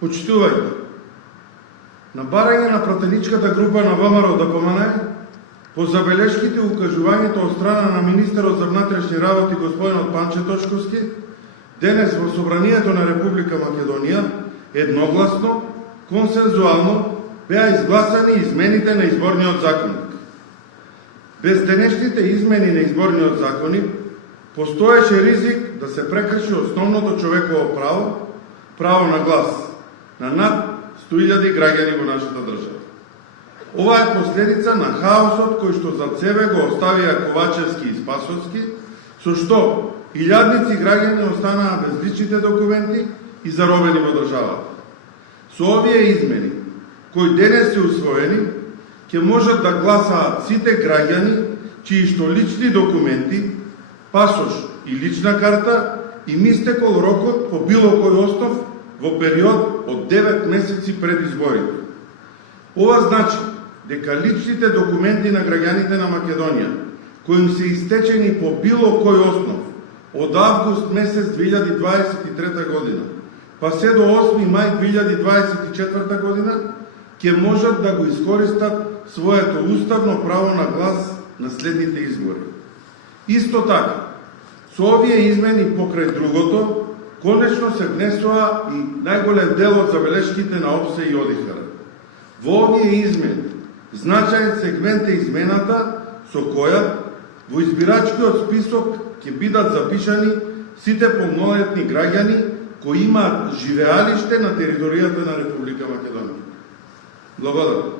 Почитувајте, на барање на пратеничката група на ВМРО ДПМН, по забелешките и укажувањето од страна на министерот за внатрешни работи господинот Панче Точковски, денес во Собранието на Република Македонија едногласно, консензуално беа изгласани измените на изборниот законник. Без денешните измени на изборниот законник постоеше ризик да се прекрши основното човеково право, право на глас, на над 100.000 граѓани во нашата држава. Ова е последица на хаосот кој што зад себе го оставија Ковачевски и Спасовски, со што илјадници граѓани останаа без личните документи и заробени во државата. Со овие измени, кои денес се усвоени, ќе можат да гласаат сите граѓани чии што лични документи, пасош и лична карта им истекол рокот по било кој основ во период од 9 месеци пред изборите. Ова значи дека личните документи на граѓаните на Македонија, кои им се истечени по било кој основ од август месец 2023 година, па се до 8 мај 2024 година, ќе можат да го искористат своето уставно право на глас на следните избори. Исто така, со овие измени покрај другото, конечно се внесува и најголем дел од забелешките на ОПСЕ и ОДИХР. Во овие измени, значаен сегмент е измената со која во избирачкиот список ќе бидат запишани сите полнолетни граѓани кои имаат живеалиште на територијата на Република Македонија. Благодарам.